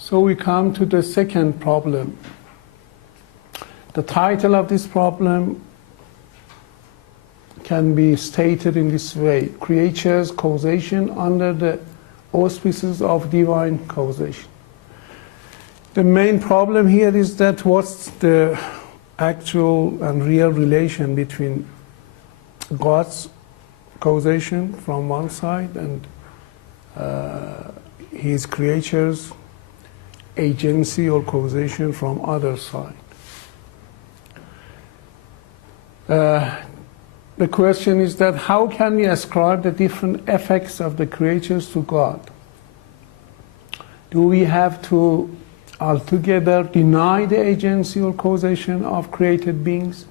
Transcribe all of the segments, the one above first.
So we come to the second problem. The title of this problem can be stated in this way: Creature's causation under the auspices of divine causation. The main problem here is that what's the actual and real relation between God's causation from one side and his creatures' agency or causation from other side. The question is that how can we ascribe the different effects of the creatures to God? Do we have to altogether deny the agency or causation of created beings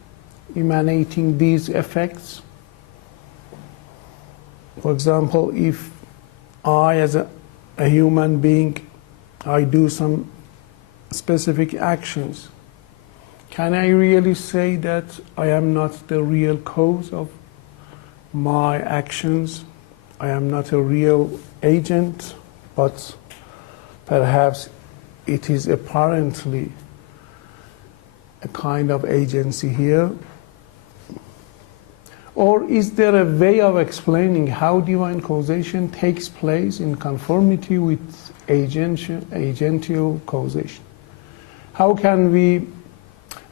emanating these effects? For example, if I, as a human being, I do some specific actions, can I really say that I am not the real cause of my actions? I am not a real agent, but perhaps it is apparently a kind of agency here. Or is there a way of explaining how divine causation takes place in conformity with agential causation? How can we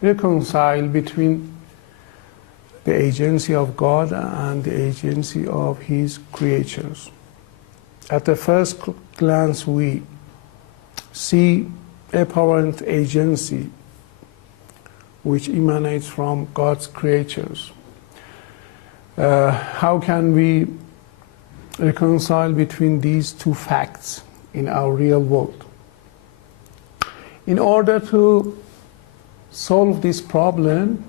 reconcile between the agency of God and the agency of His creatures? At the first glance, we see apparent agency which emanates from God's creatures. How can we reconcile between these two facts in our real world? In order to solve this problem,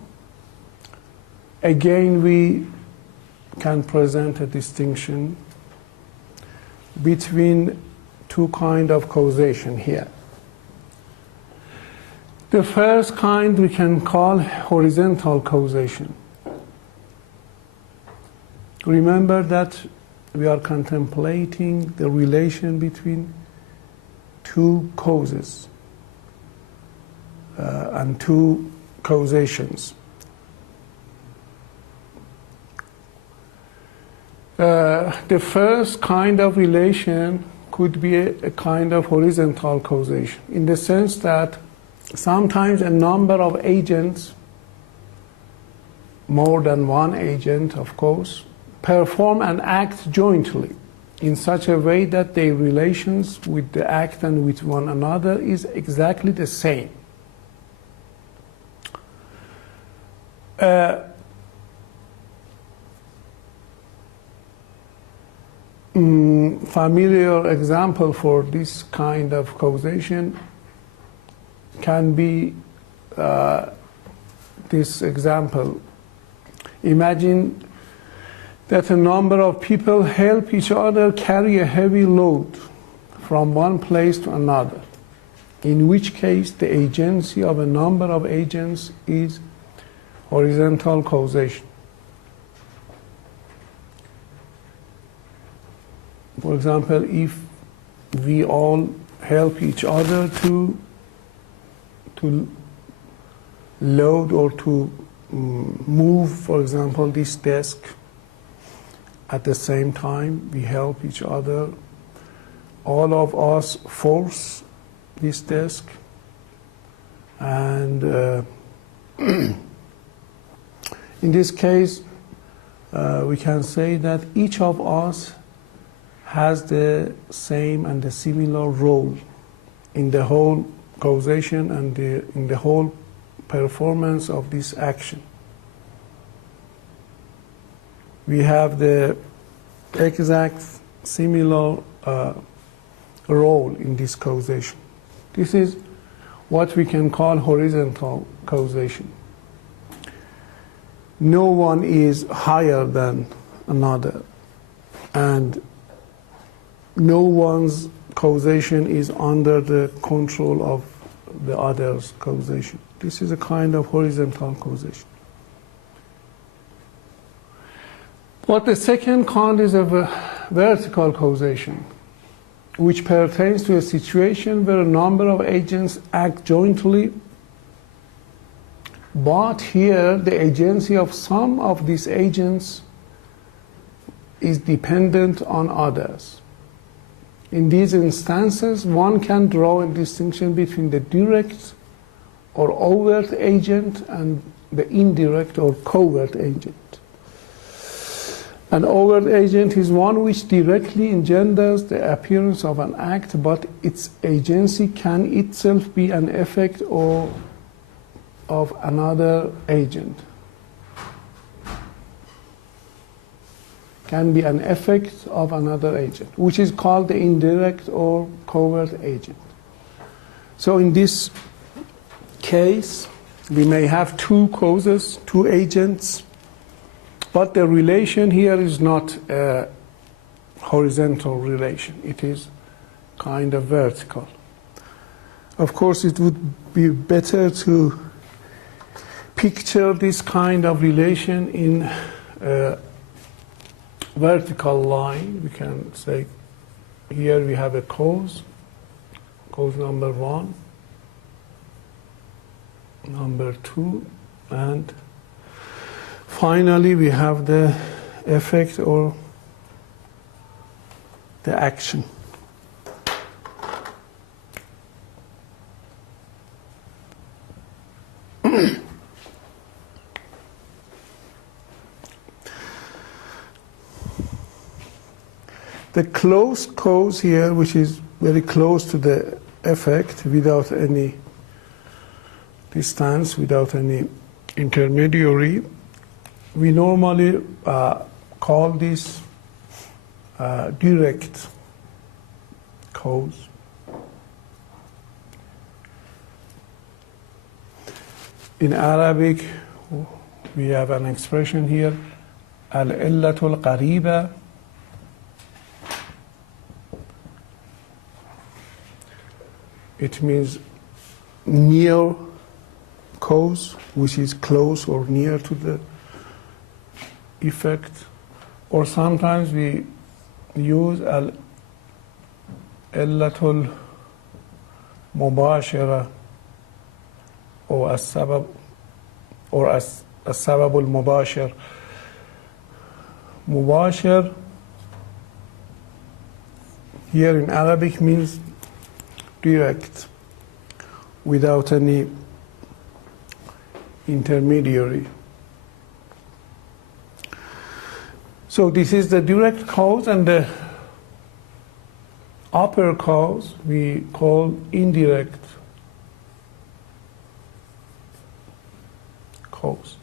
again we can present a distinction between two kinds of causation here. The first kind we can call horizontal causation. Remember that we are contemplating the relation between two causes and two causations. The first kind of relation could be a kind of horizontal causation, in the sense that sometimes a number of agents, more than one agent of course, perform and act jointly in such a way that their relations with the act and with one another is exactly the same. Familiar example for this kind of causation can be this example. Imagine that a number of people help each other carry a heavy load from one place to another, in which case the agency of a number of agents is horizontal causation. For example, if we all help each other to load or to move, for example, this desk, at the same time we help each other, all of us force this desk, and in this case we can say that each of us has the same and the similar role in the whole causation and in the whole performance of this action. We have the exact similar role in this causation. This is what we can call horizontal causation. No one is higher than another, and no one's causation is under the control of the other's causation. This is a kind of horizontal causation. But the second kind is of a vertical causation. which pertains to a situation where a number of agents act jointly, but here the agency of some of these agents is dependent on others. In these instances, one can draw a distinction between the direct or overt agent and the indirect or covert agent. An overt agent is one which directly engenders the appearance of an act, but its agency can itself be an effect of another agent. Can be an effect of another agent, which is called the indirect or covert agent. So in this case, we may have two causes, two agents, but the relation here is not a horizontal relation. It is kind of vertical. Of course, it would be better to picture this kind of relation in a vertical line. We can say here we have a cause number 1, number 2, and finally we have the effect or the action. The close cause here, which is very close to the effect without any distance, without any intermediary, we normally call this direct cause. In Arabic, we have an expression here, al-illatul qariba. It means near cause, which is close or near to the effect. Or sometimes we use al-illatul mubashara or as-sabab or as-sababul mubashir. Mubashir here in Arabic means direct, without any intermediary. So this is the direct cause, and the upper cause we call indirect cause.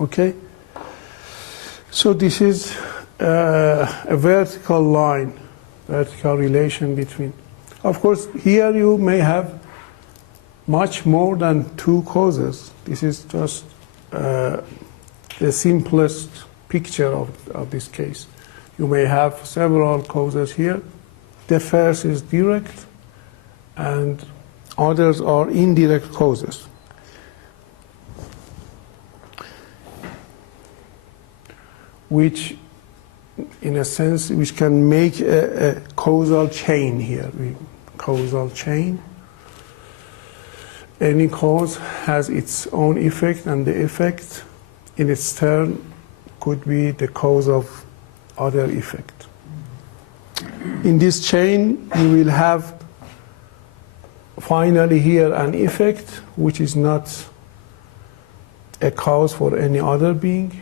Okay? So this is a vertical line, vertical relation between. Of course, here you may have much more than two causes. This is just the simplest picture of this case. You may have several causes here. The first is direct, and others are indirect causes. Which, in a sense, which can make a causal chain here. Causal chain. Any cause has its own effect, and the effect in its turn could be the cause of other effect. In this chain, you will have finally here an effect which is not a cause for any other being.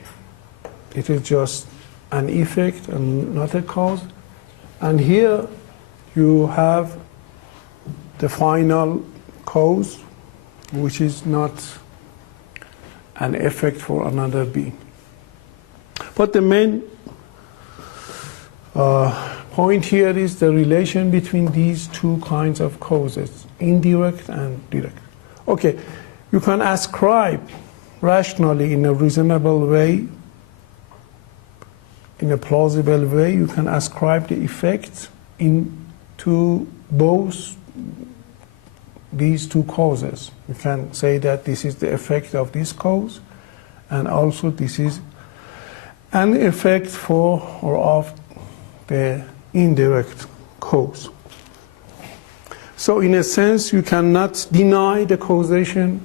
It is just an effect and not a cause. And here you have the final cause, which is not an effect for another being. But the main point here is the relation between these two kinds of causes, indirect and direct. Okay, you can ascribe rationally in a reasonable way, in a plausible way, you can ascribe the effect into both these two causes. You can say that this is the effect of this cause, and also this is an effect for or of the indirect cause. So in a sense, you cannot deny the causation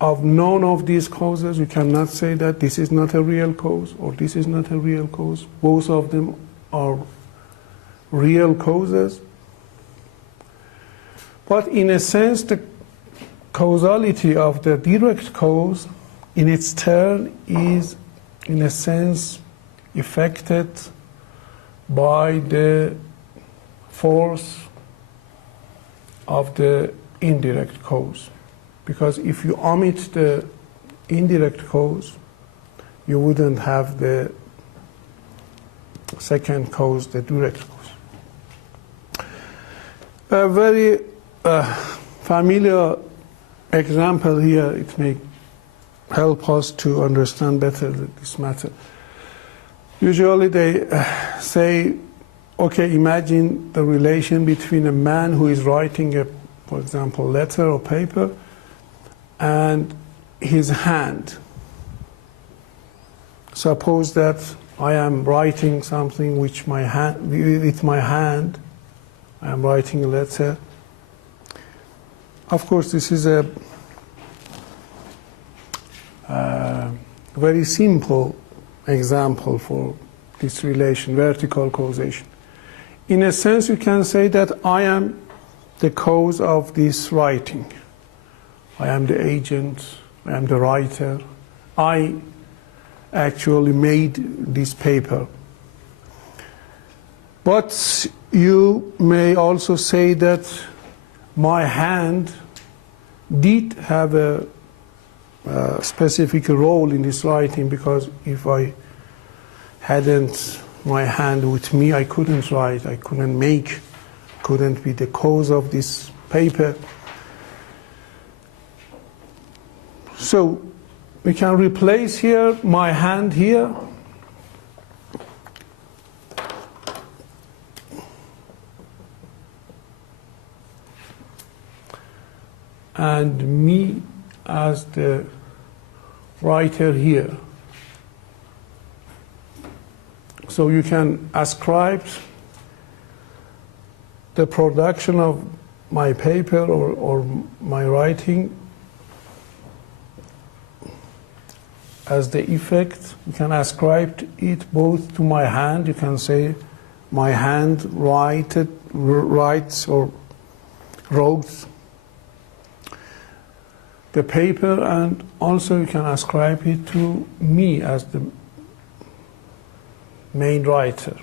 of none of these causes. You cannot say that this is not a real cause or this is not a real cause. Both of them are real causes. But in a sense, the causality of the direct cause in its turn is, in a sense, affected by the force of the indirect cause. Because if you omit the indirect cause, you wouldn't have the second cause, the direct cause. A very familiar example here, it may help us to understand better this matter. Usually they say, okay, imagine the relation between a man who is writing a, for example, letter or paper, and his hand. Suppose that I am writing something with my hand, I am writing a letter. Of course, this is a very simple example for this relation, vertical causation. In a sense, you can say that I am the cause of this writing. I am the agent, I am the writer. I actually made this paper. But you may also say that my hand did have a specific role in this writing, because if I hadn't my hand with me, I couldn't write, I couldn't make, couldn't be the cause of this paper. So we can replace here my hand here. And me as the writer here. So you can ascribe the production of my paper or my writing as the effect. You can ascribe it both to my hand. You can say my hand writes or wrote the paper, and also you can ascribe it to me as the main writer.